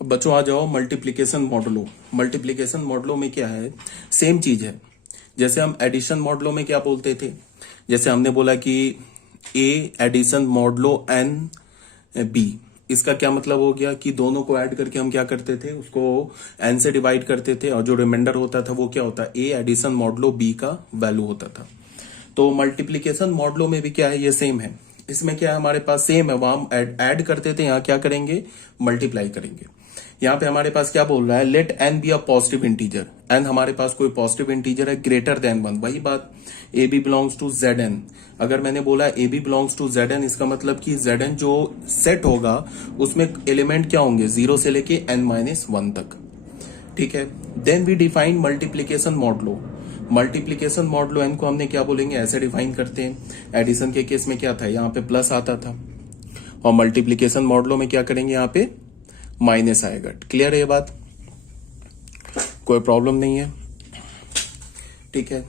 अब बच्चों आ जाओ मल्टीप्लिकेशन मॉडलों। मल्टीप्लिकेशन मॉडलों में क्या है, सेम चीज है। जैसे हम एडिशन मॉडलों में क्या बोलते थे, जैसे हमने बोला कि ए एडिशन मॉडलो एन बी, इसका क्या मतलब हो गया कि दोनों को ऐड करके हम क्या करते थे, उसको एन से डिवाइड करते थे और जो रिमाइंडर होता था वो क्या होता है, ए एडिशन मॉडलो बी का वैल्यू होता था। तो मल्टीप्लिकेशन मॉडलों में भी क्या है, ये सेम है। इसमें क्या है, हमारे पास सेम है, वहां हम ऐड करते थे, यहाँ क्या करेंगे, मल्टीप्लाई करेंगे। यहाँ पे हमारे पास क्या बोल रहा है, let n be a positive integer. N हमारे पास कोई पॉजिटिव इंटीजर है ग्रेटर देन 1, वही बात, a b belongs to Z n. अगर मैंने बोला a b belongs to Z n, इसका मतलब कि जेड एन जो सेट होगा उसमें एलिमेंट क्या होंगे, 0 से लेके n-1 तक। ठीक है, then we define multiplication modulo. Multiplication modulo n को हमने क्या बोलेंगे, ऐसे डिफाइन करते हैं। एडिशन के केस में क्या था, यहाँ पे प्लस आता था, और मल्टीप्लीकेशन मॉडलो में क्या करेंगे, यहाँ पे माइनस आएगा। क्लियर है ये बात, कोई प्रॉब्लम नहीं है। ठीक है,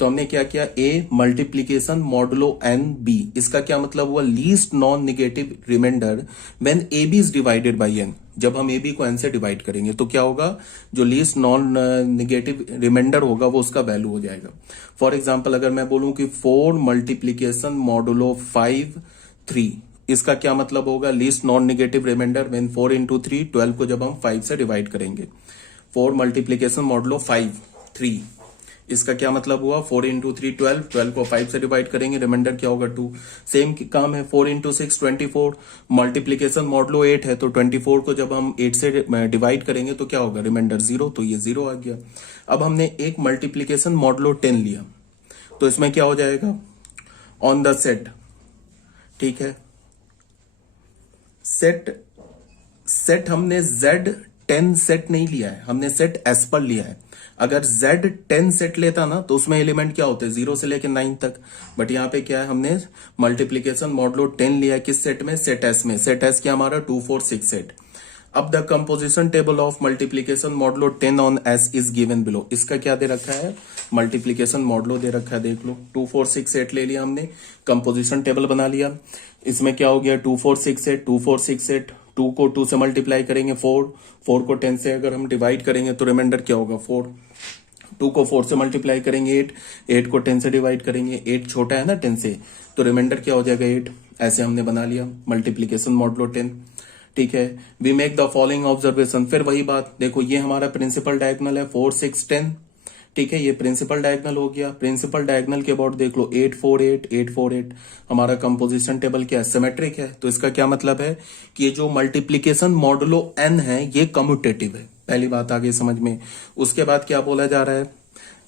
तो हमने क्या किया, a multiplication modulo n b, इसका क्या मतलब हुआ, least non negative remainder when a b is divided by n. जब हम ए बी को एन से डिवाइड करेंगे तो क्या होगा, जो लीस्ट नॉन निगेटिव रिमाइंडर होगा वो उसका वैल्यू हो जाएगा। फॉर एग्जाम्पल अगर मैं बोलूं कि 4 मल्टीप्लीकेशन मॉडलो 5 3, इसका क्या मतलब होगा, least non negative remainder when 4 into 3 12 को जब हम 5 से डिवाइड करेंगे। 4 मल्टीप्लीकेशन मॉडलो 5 3, इसका क्या मतलब हुआ, 4 इंटू 3 12, 12 को 5 से डिवाइड करेंगे, रिमाइंडर क्या होगा 2। सेम काम है, 4 इंटू 6 24, मल्टीप्लीकेशन मॉडलो 8 है, तो 24 को जब हम 8 से डिवाइड करेंगे तो क्या होगा, रिमाइंडर 0, तो ये 0 आ गया। अब हमने एक मल्टीप्लीकेशन मॉडलो 10 लिया, तो इसमें क्या हो जाएगा, ऑन द सेट। ठीक है, सेट हमने Z10 सेट नहीं लिया है, हमने सेट S पर लिया है। अगर Z10 सेट लेता ना तो उसमें एलिमेंट क्या होते हैं, 0 से लेकर 9 तक। बट यहाँ पे क्या है, हमने मल्टीप्लीकेशन मॉडलो 10 लिया है, किस सेट में, सेट S में। सेट S क्या हमारा 2 4 6 सेट। अब the composition table of multiplication modulo 10 on S is given below. इसका क्या दे रखा है, मल्टीप्लीकेशन मॉडलो दे रखा है, देख लो। 2 4 6 8 ले लिया हमने, कंपोजिशन टेबल बना लिया। इसमें क्या हो गया, 2 4 6 8, 2 4 6 8, 2 को 2 से मल्टीप्लाई करेंगे 4, 4 को 10 से अगर हम डिवाइड करेंगे तो रिमाइंडर क्या होगा 4। 2 को 4 से मल्टीप्लाई करेंगे 8, 8 को 10 से डिवाइड करेंगे, 8 छोटा है ना 10 से, तो रिमाइंडर क्या हो जाएगा 8। ऐसे हमने बना लिया मल्टीप्लीकेशन मॉडलो 10। ठीक है, we make the following observation. फिर वही बात, देखो ये हमारा प्रिंसिपल डायगोनल है 4 6 10। ठीक है, ये प्रिंसिपल डायगोनल हो गया। प्रिंसिपल डायगोनल के अबाउट देख लो 8 4 8 8 4 8। हमारा कंपोजिशन टेबल क्या है, सिमेट्रिक है। तो इसका क्या मतलब है कि ये जो मल्टीप्लीकेशन मॉडुलो n है ये कम्यूटेटिव है। पहली बात आ गई समझ में। उसके बाद क्या बोला जा रहा है,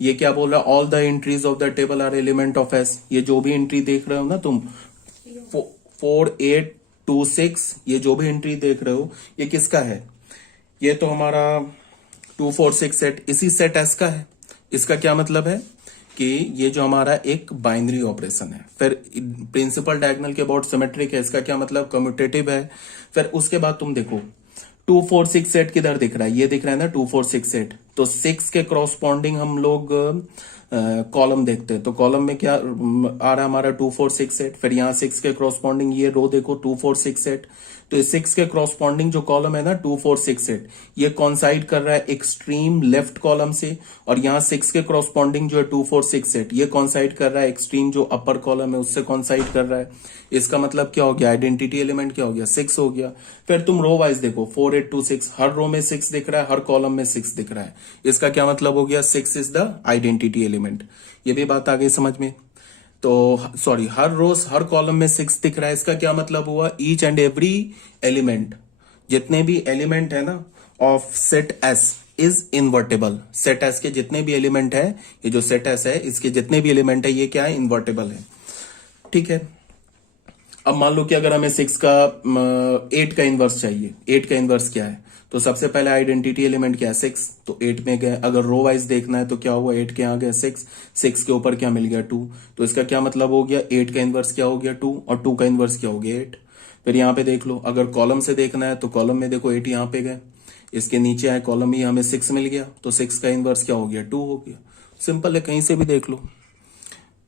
ये क्या बोल रहा है, all the entries of the table are element of S. ये जो भी एंट्री देख रहे हो ना तुम, 4 8 2 6, ये जो भी एंट्री देख रहे हो ये किसका है, ये तो हमारा 2 4 6 सेट इसी सेट एस का है। इसका क्या मतलब है कि ये जो हमारा एक बाइनरी ऑपरेशन है। फिर प्रिंसिपल डायगोनल के अबाउट सिमेट्रिक है, इसका क्या मतलब, कम्यूटेटिव है। फिर उसके बाद तुम देखो 2 4 6 सेट किधर दिख रहा है, ये दिख रहा है ना 2 4 6 सेट। तो 6 के क्रॉसपॉन्डिंग हम लोग कॉलम देखते हैं, तो कॉलम में क्या आ रहा है हमारा 2 4 6 सेट। फिर यहाँ 6 के क्रॉसपॉन्डिंग ये रो देखो 2 4 6 सेट। तो 6 के क्रॉसपॉन्डिंग जो कॉलम है ना 2 4 6 सेट, ये कॉन्साइड कर रहा है एक्सट्रीम लेफ्ट कॉलम से। और यहाँ 6 के क्रॉसपॉन्डिंग जो है 2 4 6 सेट, ये कॉन्साइड कर रहा है एक्सट्रीम जो अपर कॉलम है उससे कॉन्साइड कर रहा है। इसका मतलब क्या हो गया, आइडेंटिटी एलिमेंट क्या हो गया, 6 हो गया। फिर तुम रो वाइज देखो 4 8 2 6, हर रो में 6 दिख रहा है, हर कॉलम में 6 दिख रहा है। इसका क्या मतलब हो गया, 6 इज द आइडेंटिटी एलिमेंट। ये भी बात आ गई समझ में। तो सॉरी, हर रोज हर कॉलम में 6 दिख रहा है। इसका क्या मतलब हुआ, ईच एंड एवरी एलिमेंट, जितने भी एलिमेंट है ना of set S is invertible. Set S के जितने भी एलिमेंट है, ये जो सेट एस है इसके जितने भी एलिमेंट है ये क्या है, इन्वर्टेबल है। ठीक है, अब मान लो कि अगर हमें 6 का 8 का इनवर्स चाहिए, 8 का इनवर्स क्या है, तो सबसे पहले आइडेंटिटी एलिमेंट क्या है 6, तो 8 में गए। अगर रो वाइज देखना है तो क्या हुआ, 8 के यहाँ गए 6, 6 के ऊपर क्या मिल गया 2। तो इसका क्या मतलब हो गया, 8 का इनवर्स क्या हो गया 2, और 2 का इनवर्स क्या हो गया 8। फिर यहाँ पे देख लो, अगर कॉलम से देखना है तो कॉलम में देखो 8 यहाँ पे गए, इसके नीचे आए कॉलम में हमें 6 मिल गया, तो 6 का इनवर्स क्या हो गया 2 हो गया। सिंपल है, कहीं से भी देख लो।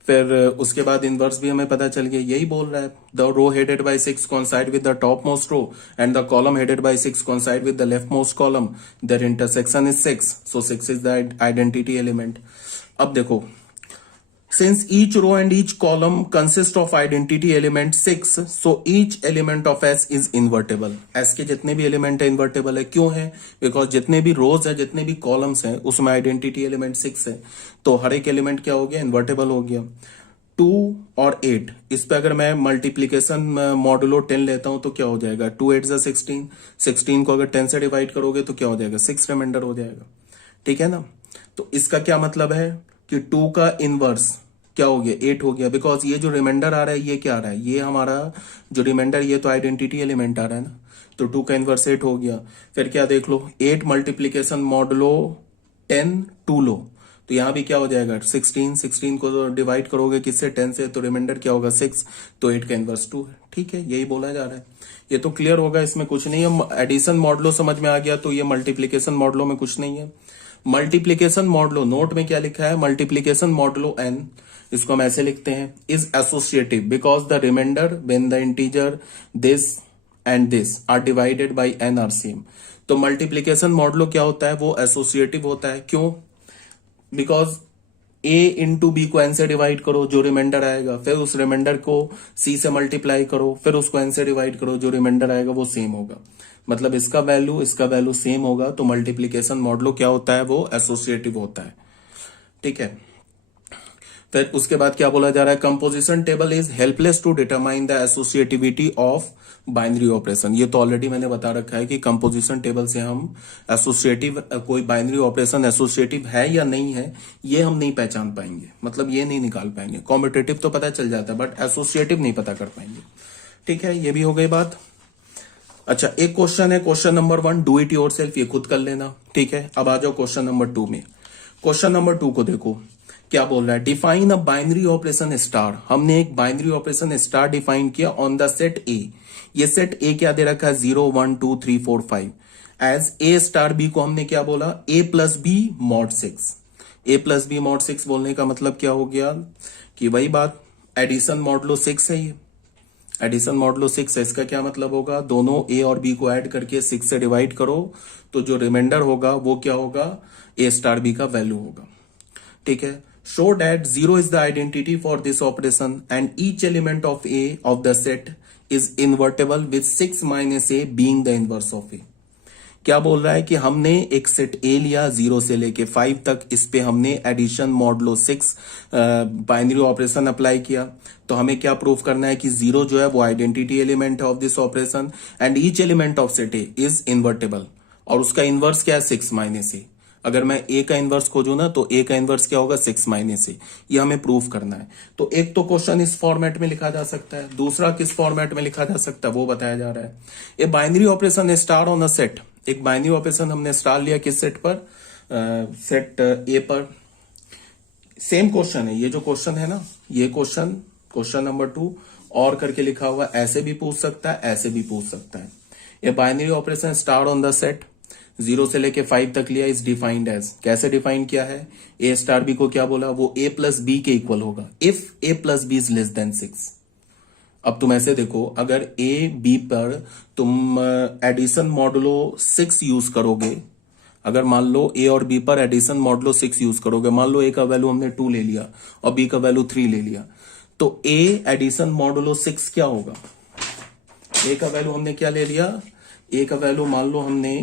फिर उसके बाद इनवर्स भी हमें पता चल गया, यही बोल रहा है the row headed by 6 coincide with the top most row and the column headed by 6 coincide with the leftmost column, their intersection is 6, so 6 is the identity element. अब देखो, since each row and each column consist of identity element 6, so each element of S is invertible. S के जितने भी element है invertible है, क्यों है? Because जितने भी रोज है, जितने भी कॉलम्स हैं, उसमें आइडेंटिटी एलिमेंट 6 है, तो हर एक एलिमेंट क्या हो गया? इन्वर्टेबल हो गया। 2 और 8, इस पे अगर मैं मल्टीप्लीकेशन मॉडुलो 10 लेता हूं तो क्या हो जाएगा? 2 8 जा 16, 16 को अगर 10 से डिवाइड करोगे तो क्या हो जाएगा? 6 रिमाइंडर हो जाएगा। ठीक है ना? तो इसका क्या मतलब है कि 2 का इनवर्स क्या हो गया? 8 हो गया, बिकॉज ये जो रिमाइंडर आ रहा है ये क्या आ रहा है? ये हमारा जो रिमाइंडर, ये तो आइडेंटिटी एलिमेंट आ रहा है ना, तो 2 का इनवर्स 8 हो गया। फिर क्या देख लो, 8 मल्टीप्लीकेशन मॉडुलो 10 2 लो, तो यहां भी क्या हो जाएगा? 16 को डिवाइड करोगे किससे? 10 से, तो रिमाइंडर क्या होगा? 6, तो 8 का इनवर्स 2 है। ठीक है, यही बोला जा रहा है। ये तो क्लियर होगा, इसमें कुछ नहीं है। एडिशन मॉडुलो समझ में आ गया, तो ये मल्टीप्लीकेशन मॉडुलो में कुछ नहीं है। मल्टीप्लीकेशन मॉडुलो, नोट में क्या लिखा है? मल्टीप्लीकेशन मॉडुलो n, इसको हम ऐसे लिखते हैं, is associative because the remainder when the integer this and this are divided by n are same. तो मल्टीप्लीकेशन मॉडुलो क्या होता है? वो एसोसिएटिव होता है। क्यों? बिकॉज a इंटू बी को n से डिवाइड करो, जो रिमाइंडर आएगा, फिर उस रिमाइंडर को c से मल्टीप्लाई करो, फिर उसको n से डिवाइड करो, जो रिमाइंडर आएगा वो सेम होगा। मतलब इसका वैल्यू सेम होगा, तो मल्टीप्लीकेशन मॉडुलो क्या होता है? वो एसोसिएटिव होता है। ठीक है, फिर उसके बाद क्या बोला जा रहा है? Composition table is helpless to determine the associativity of binary operation. ये तो ऑलरेडी मैंने बता रखा है कि कंपोजिशन टेबल से हम एसोसिएटिव, कोई बाइनरी ऑपरेशन एसोसिएटिव है या नहीं है, ये हम नहीं पहचान पाएंगे, मतलब ये नहीं निकाल पाएंगे। कॉम्पिटेटिव तो पता चल जाता है, बट एसोसिएटिव नहीं पता कर पाएंगे। ठीक है, ये भी हो गई बात। अच्छा, एक क्वेश्चन है, question number 1, do it yourself, ये खुद कर लेना। ठीक है, अब आ जाओ क्वेश्चन नंबर 2 में। क्वेश्चन नंबर 2 को देखो क्या बोल रहा है? Define a binary operation star. हमने एक बाइनरी ऑपरेशन स्टार डिफाइन किया ऑन द सेट ए। ये सेट ए क्या दे रखा है? 0 1 2 3 4 5। एज ए स्टार बी को हमने क्या बोला? ए प्लस बी मॉड 6। ए प्लस बी मॉड 6 बोलने का मतलब क्या हो गया? कि वही बात, एडिशन मॉडुलो 6 है। ये एडिशन मॉडुलो 6 है। इसका क्या मतलब होगा? दोनों ए और बी को ऐड करके 6 से डिवाइड करो, तो जो रिमाइंडर होगा वो क्या होगा? ए स्टार बी का वैल्यू होगा। ठीक है, show that 0 is the identity for this operation and each element of A of the set is invertible with 6 minus A being the inverse of A। क्या बोल रहा है कि हमने एक सेट A लिया 0 से लेके 5 तक, इस पे हमने addition modulo 6 binary operation apply किया, तो हमें क्या प्रूफ करना है कि 0 जो है वो आइडेंटिटी एलिमेंट है of this operation and each element of set A is invertible, और उसका इनवर्स क्या है? 6 माइनस A। अगर मैं ए का इनवर्स खोजूं ना, तो ए का इनवर्स क्या होगा? 6 माइनस ए। ये हमें प्रूफ करना है। तो एक तो क्वेश्चन इस फॉर्मेट में लिखा जा सकता है, दूसरा किस फॉर्मेट में लिखा जा सकता है वो बताया जा रहा है। A binary operation star on a set, एक बाइनरी ऑपरेशन हमने स्टार लिया किस सेट पर? सेट ए पर। सेम क्वेश्चन है ये जो क्वेश्चन है ना, ये क्वेश्चन नंबर 2 और करके लिखा हुआ, ऐसे भी पूछ सकता है, ऐसे भी पूछ सकता है। A binary operation star on the set 0 से लेके 5 तक लिया, इज डिफाइंड एज, कैसे डिफाइन किया है? ए स्टार बी को क्या बोला? वो ए प्लस बी के इक्वल होगा if a plus b is less than 6। अब तुम ऐसे देखो, अगर ए बी पर तुम एडिशन मॉडुलो 6 यूज करोगे, अगर मान लो ए और बी पर एडिशन मॉडुलो 6 यूज करोगे, मान लो ए का वैल्यू हमने 2 ले लिया और बी का वैल्यू 3 ले लिया, तो ए एडिशन मॉडुलो 6 क्या होगा? ए का वैल्यू हमने क्या ले लिया? ए का वैल्यू मान लो हमने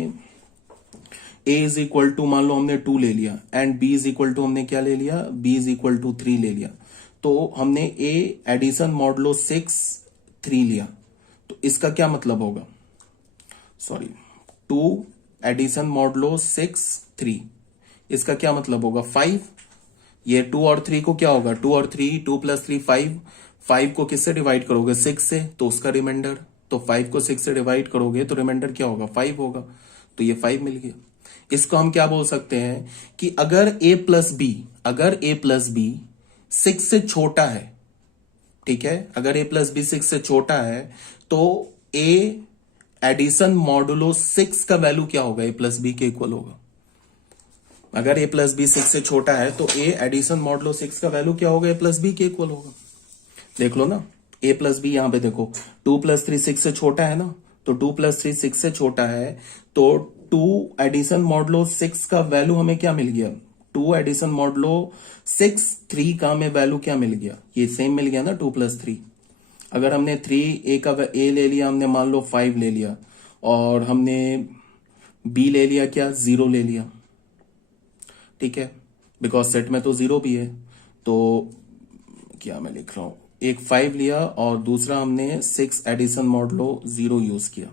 a इज इक्वल टू, मान लो हमने 2 ले लिया, and b is equal to हमने क्या ले लिया? b इज इक्वल टू 3 ले लिया। तो हमने a एडिशन मॉडुलो 6 3 लिया, तो इसका क्या मतलब होगा? सॉरी, 2 एडिशन मॉडुलो 6 3, इसका क्या मतलब होगा? 5। ये 2 और 3 को क्या होगा? 2 और 3, 2 प्लस 3 5। 5 को किससे डिवाइड करोगे? 6 से, तो उसका रिमाइंडर, तो 5 को 6 से डिवाइड करोगे तो रिमाइंडर क्या होगा? 5 होगा। तो ये 5 मिल गया। इसको हम क्या बोल सकते हैं कि अगर a प्लस बी 6 से छोटा है, ठीक है, अगर a प्लस बी 6 से छोटा है, तो a एडिशन मॉडुलो 6 का वैल्यू क्या होगा? a प्लस बी के इक्वल होगा। अगर a प्लस बी 6 से छोटा है तो a एडिशन मॉडलो 6 का वैल्यू क्या होगा, a प्लस बी के इक्वल होगा। देख लो ना, a प्लस बी, यहां पे देखो 2 प्लस 3 6 से छोटा है ना, तो 2 प्लस 3 6 से छोटा है, तो 2 एडिशन मॉडलो 6 का वैल्यू हमें क्या मिल गया, 2 एडिशन मॉडलो 6 3 का हमें वैल्यू क्या मिल गया, ये सेम मिल गया ना 2 प्लस 3। अगर हमने 3 ए का ए ले लिया, हमने मान लो 5 ले लिया, और हमने बी ले लिया क्या, 0 ले लिया, ठीक है, बिकॉज सेट में तो 0 भी है। तो क्या मैं लिख रहा हूं, एक 5 लिया और दूसरा हमने 6 एडिशन मॉडलो 0 यूज किया,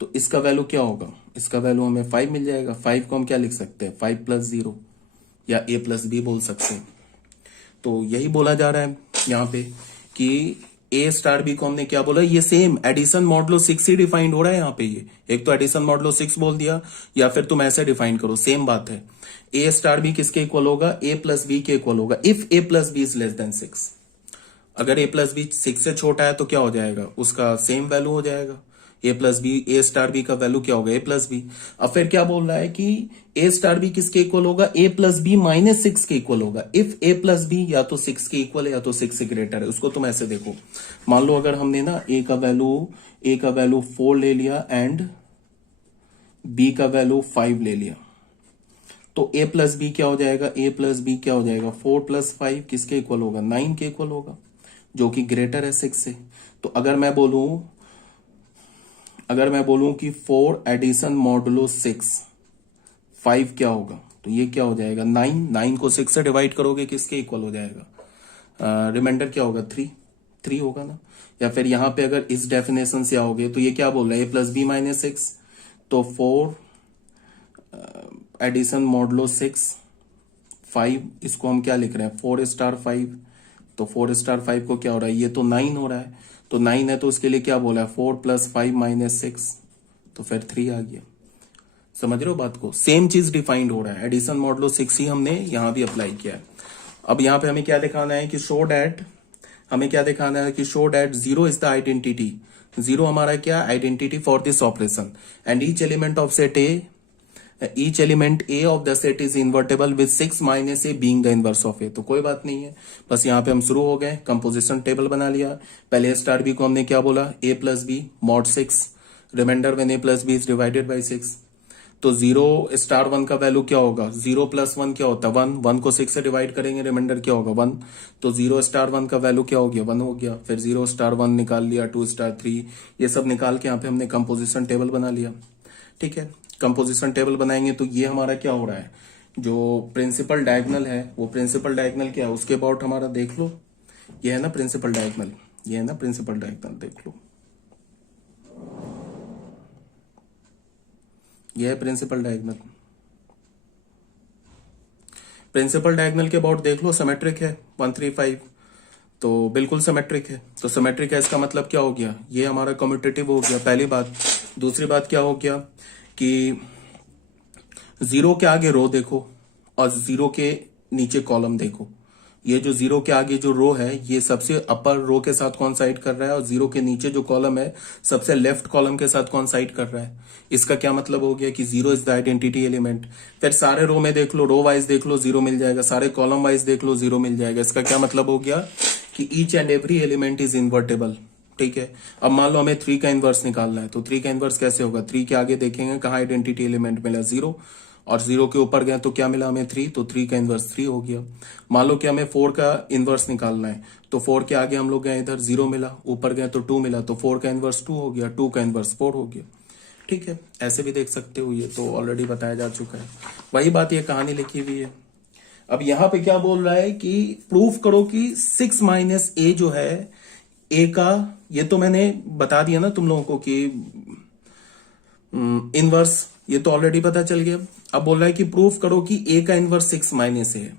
तो इसका वैल्यू क्या होगा, इसका वैल्यू हमें 5 मिल जाएगा। 5 को हम क्या लिख सकते हैं, 5 प्लस 0, या a प्लस बी बोल सकते हैं। तो यही बोला जा रहा है यहाँ पे कि a स्टार बी को हमने क्या बोला, ये सेम एडिशन मॉडलो 6 ही डिफाइंड हो रहा है यहाँ पे। ये एक तो एडिशन मॉडलो 6 बोल दिया, या फिर तुम ऐसे डिफाइन करो, सेम बात है। a स्टार बी किसके इक्वल होगा, a प्लस बी के इक्वल होगा if a plus b is less than 6। अगर a प्लस बी 6 से छोटा है तो क्या हो जाएगा, उसका सेम वैल्यू हो जाएगा। a plus b, a star b का वैल्यू क्या होगा, a प्लस बी। अब फिर क्या बोल रहा है कि a स्टार बी किसके इक्वल होगा, a प्लस बी माइनस 6 के इक्वल होगा इफ a प्लस बी या तो 6 के इक्वल है या तो 6 से ग्रेटर है। उसको तुम ऐसे देखो, मान लो अगर हमने ना a का वैल्यू 4 ले लिया एंड b का वैल्यू 5 ले लिया, तो a प्लस बी क्या हो जाएगा, a प्लस बी क्या हो जाएगा, 4 प्लस 5 किसके इक्वल होगा, 9 के इक्वल होगा, जो कि ग्रेटर है 6 से। तो अगर मैं बोलूं कि 4 एडिशन मॉडुलो 6 5 क्या होगा, तो ये क्या हो जाएगा, 9 को 6 से डिवाइड करोगे किसके इक्वल हो जाएगा, रिमाइंडर क्या होगा, 3 होगा ना। या फिर यहां पे अगर इस डेफिनेशन से आओगे तो ये क्या बोल रहा है, a प्लस बी माइनस 6, तो 4 एडिशन मॉडुलो 6 5, इसको हम क्या लिख रहे हैं, 4 स्टार 5, तो 4 स्टार 5 को क्या हो रहा है, ये तो 9 हो रहा है, तो 9 है तो उसके लिए क्या बोला है, 4 प्लस 5 माइनस 6, तो फिर 3 आ गया। समझ रहे हो बात को, सेम चीज डिफाइंड हो रहा है, एडिशन मॉडुलो 6 ही हमने यहां भी अप्लाई किया है। अब यहां पे हमें क्या दिखाना है कि show that 0 is the identity, 0 हमारा क्या identity for this operation, and each element of set A, each element A of the set is invertible with 6 minus A being the inverse of A। तो कोई बात नहीं है, बस यहाँ पे हम शुरू हो गए, कंपोजिशन टेबल बना लिया। पहले A स्टार बी को हमने क्या बोला, A plus b mod 6, remainder when A plus b is divided by 6। तो 0 स्टार 1 का वैल्यू क्या होगा, 0 प्लस 1 क्या होता है 1, 1 को 6 से डिवाइड करेंगे, रिमाइंडर क्या होगा 1, तो 0 स्टार 1 का वैल्यू क्या हो गया, 1 हो गया। फिर 0 स्टार 1 निकाल लिया, 2 स्टार 3, ये सब निकाल के यहाँ पे हमने कंपोजिशन टेबल बना लिया। ठीक है, कंपोजिशन टेबल बनाएंगे तो ये हमारा क्या हो रहा है, जो प्रिंसिपल डायगोनल है, वो प्रिंसिपल डायगोनल क्या है उसके अबाउट हमारा देख लो, ये है ना प्रिंसिपल डायगोनल, ये है ना प्रिंसिपल डायगोनल, देख लो ये है प्रिंसिपल डायगोनल। प्रिंसिपल डायगोनल के अबाउट देख लो, सिमेट्रिक है 135, तो बिल्कुल सिमेट्रिक है। तो सिमेट्रिक है इसका मतलब क्या हो गया, ये हमारा कम्यूटेटिव हो गया, पहली बात। दूसरी बात क्या हो गया कि 0 के आगे रो देखो और 0 के नीचे कॉलम देखो, ये जो 0 के आगे जो रो है ये सबसे अपर रो के साथ कॉन्साइड कर रहा है, और 0 के नीचे जो कॉलम है सबसे लेफ्ट कॉलम के साथ कॉन्साइड कर रहा है। इसका क्या मतलब हो गया कि 0 इज द आइडेंटिटी एलिमेंट। फिर सारे रो में देख लो, रो वाइज देख लो 0 मिल जाएगा, सारे कॉलम वाइज देख लो 0 मिल जाएगा। इसका क्या मतलब हो गया कि each and every element is invertible. ठीक है, अब मान लो हमें 3 का इनवर्स निकालना है, तो 3 का इनवर्स कैसे होगा, 3 के आगे देखेंगे कहाँ आइडेंटिटी एलिमेंट मिला 0, और 0 के ऊपर गए तो क्या मिला हमें 3, तो 3 का इनवर्स 3 हो गया। मान लो कि हमें 4 का इनवर्स निकालना है, तो 4 के आगे हम लोग गए इधर 0 मिला, ऊपर गए तो 2 मिला, तो 4 का इनवर्स 2 हो गया, 2 का इनवर्स 4 हो गया। ठीक है, ऐसे भी देख सकते हो, ये तो ऑलरेडी बताया जा चुका है, वही बात ये कहानी लिखी हुई है। अब यहां पे क्या बोल रहा है कि प्रूफ करो कि 6 माइनस ए जो है ए का, ये तो मैंने बता दिया ना तुम लोगों को कि इनवर्स, ये तो ऑलरेडी पता चल गया। अब बोल रहा है कि प्रूफ करो कि ए का इनवर्स 6 माइनस ए है।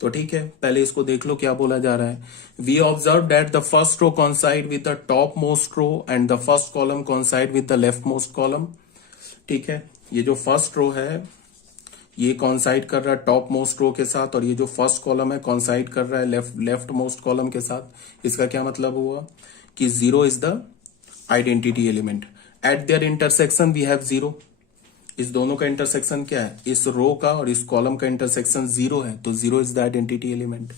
तो ठीक है, पहले इसको देख लो क्या बोला जा रहा है। We observe that the first row coincide with the top most row and the first column coincide with the left most column. ठीक है, ये जो फर्स्ट रो है ये कॉन्साइड कर रहा है टॉप मोस्ट रो के साथ, और ये जो फर्स्ट कॉलम है कॉन्साइड कर रहा है लेफ्ट मोस्ट कॉलम के साथ। इसका क्या मतलब हुआ कि 0 is the identity element. At their intersection we have 0, इस दोनों का इंटरसेक्शन क्या है, इस रो का और इस कॉलम का इंटरसेक्शन 0 है, तो 0 इज द आइडेंटिटी एलिमेंट।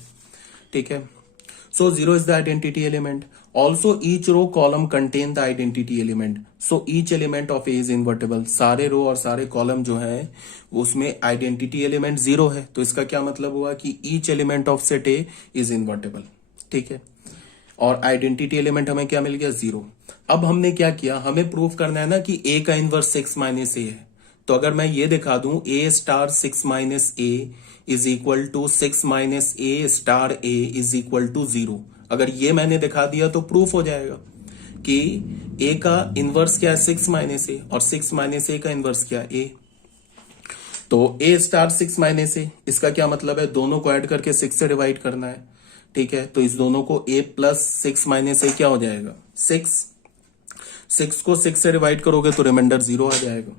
ठीक है, so 0 is the identity element. Also each row column contain the identity element, so each element of A is invertible. सारे रो और सारे कॉलम जो है उसमें आइडेंटिटी एलिमेंट 0 है, तो इसका क्या मतलब हुआ कि each element of set A is invertible. ठीक है, और आइडेंटिटी एलिमेंट हमें क्या मिल गया, 0। अब हमने क्या किया, हमें प्रूव करना है ना कि ए का इनवर्स 6 माइनस ए है। तो अगर मैं ये दिखा दूं A star 6 minus A is equal to 6 minus A star A is equal to 0, अगर ये मैंने दिखा दिया तो प्रूफ हो जाएगा कि ए का इनवर्स क्या है, 6 माइनस ए, और 6 माइनस ए का इनवर्स क्या है, ए। तो ए स्टार 6 माइनस ए, इसका क्या मतलब है, दोनों को ऐड करके 6 से डिवाइड करना है। ठीक है, तो इस दोनों को a प्लस 6 माइनस ए क्या हो जाएगा, 6 को 6 से डिवाइड करोगे तो रिमाइंडर 0 आ जाएगा।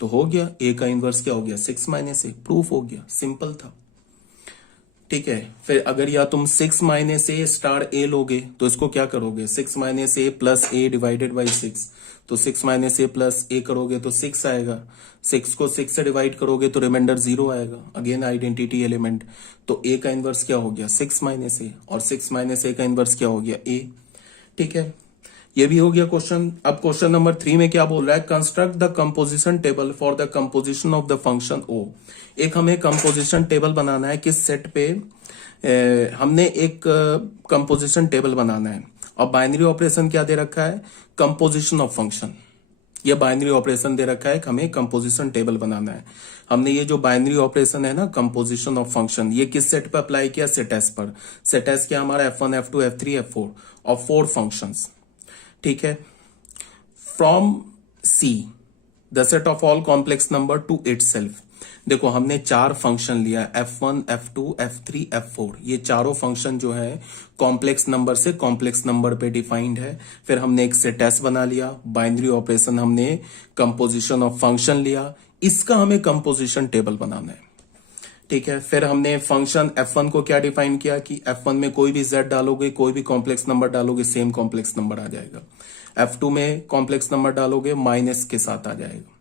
तो हो गया, a का इनवर्स क्या हो गया, 6 माइनस ए, प्रूफ हो गया, सिंपल था। ठीक है, फिर अगर या तुम 6 माइनस ए स्टार ए लोगे तो इसको क्या करोगे, 6 minus A plus A divided by 6, तो 6 माइनस ए प्लस ए करोगे तो 6 आएगा। 6 को 6 से डिवाइड करोगे तो रिमाइंडर 0 आएगा, अगेन आइडेंटिटी एलिमेंट। तो ए का इनवर्स क्या हो गया, 6 माइनस ए, और 6 माइनस ए का इनवर्स क्या हो गया, ए। ठीक है, ये भी हो गया क्वेश्चन। अब क्वेश्चन नंबर 3 में क्या बोल रहा है, construct the composition table for the composition of the function O. एक हमें कंपोजिशन टेबल बनाना है, किस सेट पे, हमने एक कंपोजिशन टेबल बनाना है, और बाइनरी ऑपरेशन क्या दे रखा है, कंपोजिशन ऑफ फंक्शन। ये बाइनरी ऑपरेशन दे रखा है, हमें कंपोजिशन टेबल बनाना है। हमने ये जो बाइनरी ऑपरेशन है ना, कंपोजिशन ऑफ फंक्शन, ये किस सेट पर अप्लाई किया, सेट एस पर। सेट एस क्या हमारा, F1 F2 F3 F4 और 4 फंक्शंस। ठीक है, from see the set of all complex number two itself. देखो हमने 4 फंक्शन लिया, F1 F2 F3 F4, ये चारों फंक्शन जो है कॉम्प्लेक्स नंबर से कॉम्प्लेक्स नंबर पे डिफाइंड है। फिर हमने एक सेट एस बना लिया, बाइनरी ऑपरेशन हमने कंपोजिशन ऑफ फंक्शन लिया, इसका हमें कंपोजिशन टेबल बनाना है। ठीक है, फिर हमने फंक्शन F1 को क्या डिफाइन किया कि F1 में कोई भी Z डालोगे, कोई भी कॉम्प्लेक्स नंबर डालोगे, सेम कॉम्प्लेक्स नंबर आ जाएगा। F2 में कॉम्प्लेक्स नंबर डालोगे, माइनस के साथ आ जाएगा।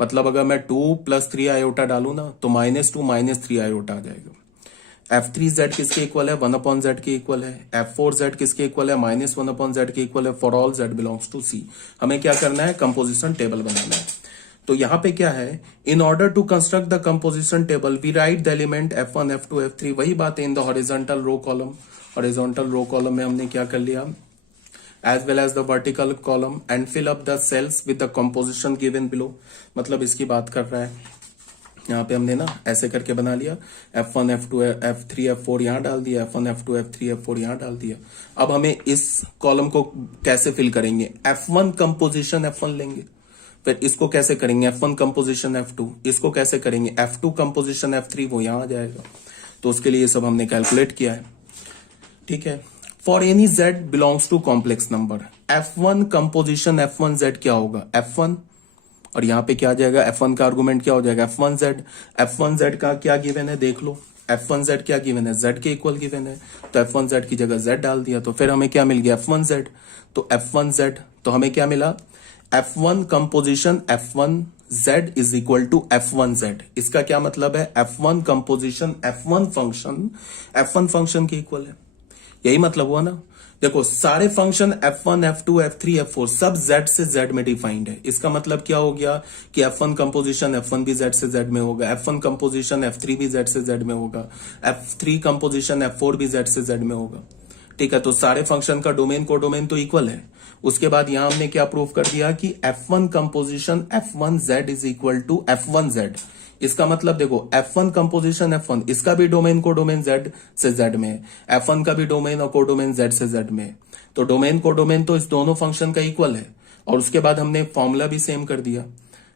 मतलब अगर मैं 2 + 3 आयोटा डालू ना तो -2 -3 आयोटा आ जाएगा। F3Z किसके इक्वल है, 1/Z के इक्वल है। F4Z किसके इक्वल है, -1/Z के इक्वल है, for all Z belongs to C। हमें क्या करना है, कंपोजिशन टेबल बनाना है। तो यहां पे क्या है, in order to construct the composition table we write the element F1 F2 F3, वही बात है in the horizontal row column. Horizontal row column में हमने क्या कर लिया, as well as the vertical column and fill up the cells with the composition given below। मतलब इसकी बात कर रहा है, यहाँ पे हमने ना ऐसे करके बना लिया, F1 F2 F3 F4 यहाँ डाल दिया, F1 F2 F3 F4 यहाँ डाल दिया। अब हमें इस कॉलम को कैसे फिल करेंगे, F1 कंपोजिशन F1 लेंगे, फिर इसको कैसे करेंगे, F1 कंपोजिशन F2, इसको कैसे करेंगे, F2 कंपोजिशन F3, वो यहाँ आ जाएगा। तो उसके लिए ये सब हमने कैलकुलेट किया है। ठीक है, for any Z belongs to complex number, F1 composition F1Z क्या होगा, F1, और यहां पे क्या आ जाएगा, F1 का आर्गुमेंट क्या हो जाएगा, F1Z। F1Z का क्या गिवन है, देख लो, F1Z क्या गिवन है, Z के इक्वल गिवन है, तो F1Z की जगह Z डाल दिया, तो फिर हमें क्या मिल गया, F1Z। तो F1Z, तो हमें क्या मिला, F1 composition F1Z is equal to F1Z। इसका क्या मतलब है, F1 कंपोजिशन F1 फंक्शन के इक्वल है, यही मतलब हुआ ना। देखो सारे function F1 F2 F3 F4 सब Z से Z में डिफाइंड है। इसका मतलब क्या हो गया कि F1 कंपोजिशन F1 भी Z से Z में होगा, F1 कंपोजिशन F3 भी Z से Z में होगा, F3 कंपोजिशन F4 भी Z से Z में होगा। ठीक है, तो सारे फंक्शन का डोमेन को डोमेन तो इक्वल है। उसके बाद यहां हमने क्या प्रूव कर दिया कि F1 composition F1Z is equal to F1Z। इसका मतलब देखो F1 कंपोजिशन F1, इसका भी डोमेन को डोमेन Z से Z में है, F1 का भी डोमेन और को डोमेन Z से Z में है। तो डोमेन को डोमेन तो इस दोनों फंक्शन का इक्वल है। और उसके बाद हमने फॉर्मूला भी सेम कर दिया,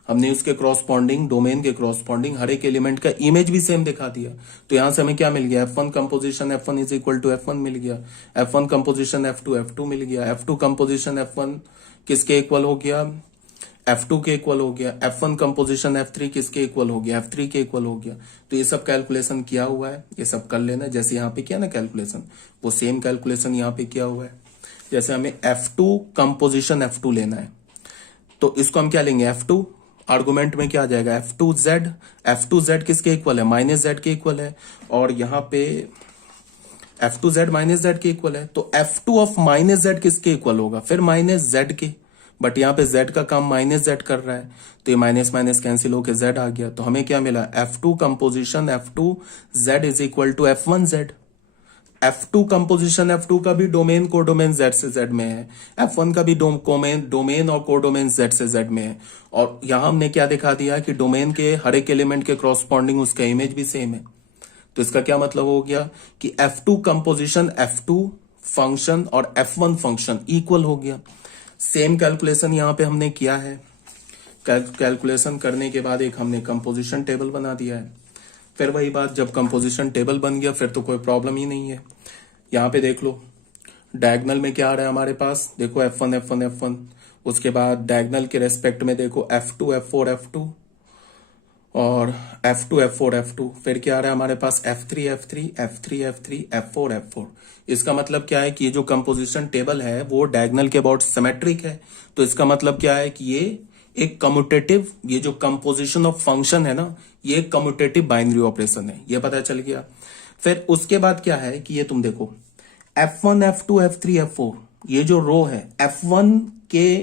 हमने उसके क्रॉसपॉन्डिंग, डोमेन के क्रॉसपॉन्डिंग हर एक एलिमेंट का इमेज भी सेम दिखा दिया। तो यहां से हमें क्या मिल गया, F1 composition F1 is equal to F1 मिल गया, F1 कंपोजिशन F2 F2 मिल गया, F2 कंपोजिशन F1 किसके इक्वल हो गया, F2 के इक्वल हो गया, F1 कंपोजिशन F3 किसके इक्वल हो गया, F3 के इक्वल हो गया। तो ये सब कैलकुलेशन किया हुआ है, ये सब कर लेना। जैसे यहाँ पे किया ना कैलकुलेशन, वो सेम कैलकुलेशन यहाँ पे किया हुआ है। जैसे हमें F2 कंपोजिशन F2 लेना है, तो इसको हम क्या लेंगे, F2, आर्गुमेंट में क्या आ जाएगा, F2Z किसके इक्वल है, माइनस जेड के इक्वल है, और यहाँ पे F2Z माइनस जेड के इक्वल है, तो F2 ऑफ माइनस जेड किसके इक्वल होगा, फिर माइनस जेड के, बट यहाँ पे z का काम माइनस जेड कर रहा है, तो ये माइनस माइनस कैंसिल होकर z आ गया, तो हमें क्या मिला, F2 composition F2Z is equal to F1Z। F2 composition F2 का भी डोमेन कोडोमेन Z से Z में है, F1 का भी डोमेन और कोडोमेन Z से Z में है, और यहां हमने क्या दिखा दिया कि डोमेन के हर एक एलिमेंट के क्रॉसपॉन्डिंग उसका इमेज भी सेम है। तो इसका क्या मतलब हो गया कि F2 कंपोजिशन F2 फंक्शन और F1 फंक्शन इक्वल हो गया। सेम कैलकुलेशन यहां पे हमने किया है, कैलकुलेशन करने के बाद एक हमने कंपोजिशन टेबल बना दिया है। फिर वही बात, जब कंपोजिशन टेबल बन गया फिर तो कोई प्रॉब्लम ही नहीं है। यहाँ पे देख लो डायगोनल में क्या आ रहा है हमारे पास, देखो F1 F1 F1, उसके बाद डायगोनल के रेस्पेक्ट में देखो F2 F4 F2 और F2 F4 F2, फिर क्या आ रहा है हमारे पास F3 F3 F3 F3 F4 F4। इसका मतलब क्या है कि ये जो कंपोजिशन टेबल है वो डायगोनल के अबाउट सिमेट्रिक है, तो इसका मतलब क्या है कि ये एक कम्यूटेटिव, ये जो कंपोजिशन ऑफ फंक्शन है ना, ये एक कम्यूटेटिव बाइनरी ऑपरेशन है, ये पता चल गया। फिर उसके बाद क्या है कि ये तुम देखो F1 F2 F3 F4, ये जो रो है F1 के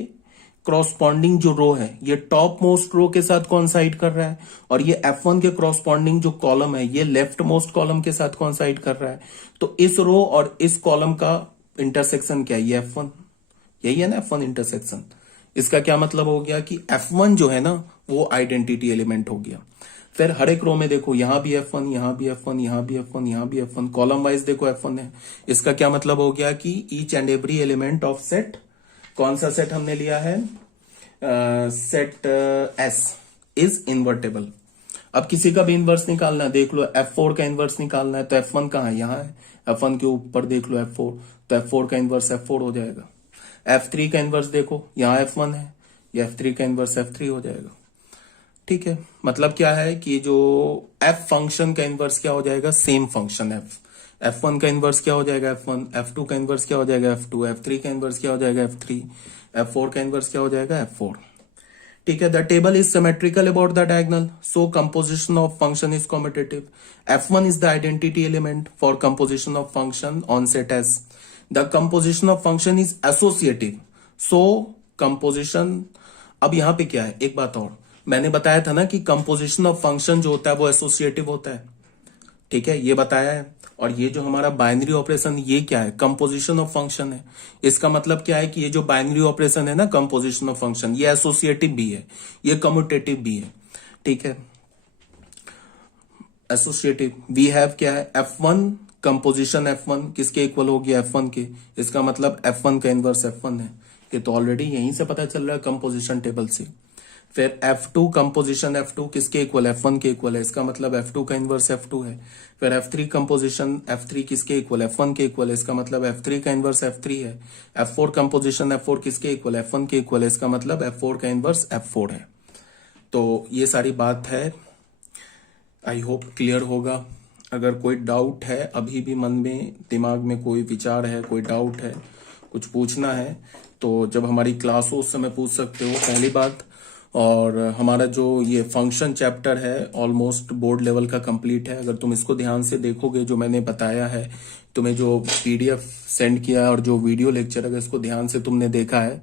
क्रॉसपॉन्डिंग जो रो है ये टॉप मोस्ट रो के साथ कॉन्साइड कर रहा है, और ये F1 के क्रॉसपॉन्डिंग जो कॉलम है ये लेफ्ट मोस्ट कॉलम के साथ कॉन्साइड कर रहा है। तो इस रो और इस कॉलम का इंटरसेक्शन क्या है, ये F1, यही है ना F1 इंटरसेक्शन। इसका क्या मतलब हो गया कि F1 जो है ना वो आइडेंटिटी एलिमेंट हो गया। फिर हर एक रो में देखो यहां भी F1, यहां भी F1, यहां भी F1, यहां भी F1, कॉलम वाइज देखो F1 है। इसका क्या मतलब हो गया कि each and every element of set, कौन सा सेट हमने लिया है, सेट S इज इन्वर्टेबल। अब किसी का भी इन्वर्स निकालना है, देख लो F4 का इन्वर्स निकालना है, तो F1 कहाँ है, यहाँ है, F1 के ऊपर देख लो F4, तो F4 का इन्वर्स F4 हो जाएगा। F3 का इन्वर्स देखो यहाँ F1 है, ये F3 का इन्वर्स F3 हो जाएगा। ठीक है, मतलब क्या है कि जो F फंक्शन का इन्वर्स क्या हो जाएगा, सेम फंक्शन F1 का इन्वर्स क्या हो जाएगा F1, F2 का इन्वर्स क्या हो जाएगा F2, F3 का इन्वर्स क्या हो जाएगा F3, F4 का इन्वर्स क्या हो जाएगा F4। ठीक है, the table is symmetrical about the diagonal, so composition of function is commutative. F1 is the identity element for composition of function on set S. The composition of function is associative. So composition, अब यहां पे क्या है, एक बात और मैंने बताया था ना कि कंपोजिशन ऑफ फंक्शन जो होता है वो एसोसिएटिव होता है। ठीक है, ये बताया है। और ये जो हमारा बाइनरी ऑपरेशन ये क्या है, कंपोजिशन ऑफ फंक्शन है। इसका मतलब क्या है कि ये जो बाइनरी ऑपरेशन है ना, कंपोजिशन ऑफ फंक्शन, ये एसोसिएटिव भी है, ये कम्यूटेटिव भी है। ठीक है, एसोसिएटिव वी हैव क्या है, F1 कंपोजिशन F1 किसके इक्वल हो गया, F1 के, इसका मतलब F1 का इनवर्स F1 है। ये तो ऑलरेडी यहीं से पता चल रहा है कंपोजिशन टेबल से। फिर F2 कंपोजिशन F2 किसके इक्वल, F1 के इक्वल है, इसका मतलब F2 का इनवर्स F2 है। फिर F3 कंपोजिशन F3 किसके इक्वल, F1 के इक्वल है, इसका मतलब F3 का इनवर्स F3 है। F4 कंपोजिशन F4 किसके इक्वल, F1 के इक्वल है, इसका मतलब F4 का इनवर्स F4 है। तो ये सारी बात है, आई होप क्लियर होगा। अगर कोई डाउट है, अभी भी मन में दिमाग में कोई विचार है, कोई डाउट है, कुछ पूछना है, तो जब हमारी क्लास हो उस समय पूछ सकते हो, पहली बात। और हमारा जो ये फंक्शन चैप्टर है ऑलमोस्ट बोर्ड लेवल का कंप्लीट है। अगर तुम इसको ध्यान से देखोगे, जो मैंने बताया है, तुम्हें जो PDF सेंड किया है और जो वीडियो लेक्चर, अगर इसको ध्यान से तुमने देखा है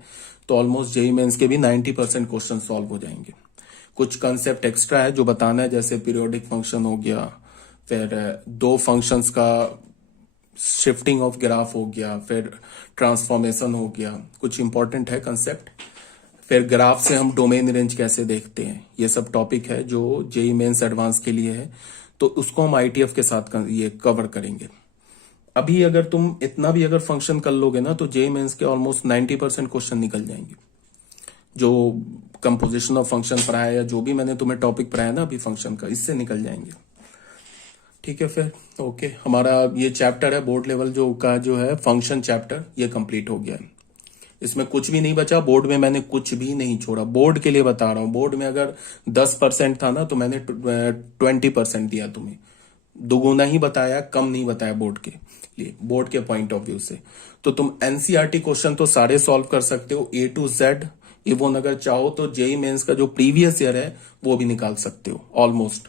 तो ऑलमोस्ट जेईई मेंस के भी 90% क्वेश्चन सॉल्व हो जाएंगे। कुछ कंसेप्ट एक्स्ट्रा है जो बताना है, जैसे पीरियोडिक फंक्शन हो गया, फिर दो फंक्शंस का शिफ्टिंग ऑफ ग्राफ हो गया, फिर ट्रांसफॉर्मेशन हो गया, कुछ इंपॉर्टेंट है कंसेप्ट। फिर ग्राफ से हम डोमेन रेंज कैसे देखते हैं, ये सब टॉपिक है जो जेईई मेंस एडवांस के लिए है, तो उसको हम ITF के साथ ये कवर करेंगे। अभी अगर तुम इतना भी अगर फंक्शन कर लोगे ना, तो जेईई मेंस के ऑलमोस्ट 90% क्वेश्चन निकल जाएंगे। जो कंपोजिशन ऑफ फंक्शन पढ़ाया या जो भी मैंने तुम्हें टॉपिक पढ़ाया ना अभी फंक्शन का, इससे निकल जाएंगे। ठीक है, फिर ओके, हमारा ये चैप्टर है बोर्ड लेवल जो है फंक्शन चैप्टर, ये कंप्लीट हो गया है। इसमें कुछ भी नहीं बचा, बोर्ड में मैंने कुछ भी नहीं छोड़ा, बोर्ड के लिए बता रहा हूं। बोर्ड में अगर 10% था ना, तो मैंने 20% दिया तुम्हें, दुगुना ही बताया, कम नहीं बताया बोर्ड के लिए, बोर्ड के पॉइंट ऑफ व्यू से। तो तुम NCERT क्वेश्चन तो सारे सॉल्व कर सकते हो, A to Z इवन अगर चाहो तो जेई मेंस का जो प्रीवियस ईयर है वो भी निकाल सकते हो ऑलमोस्ट।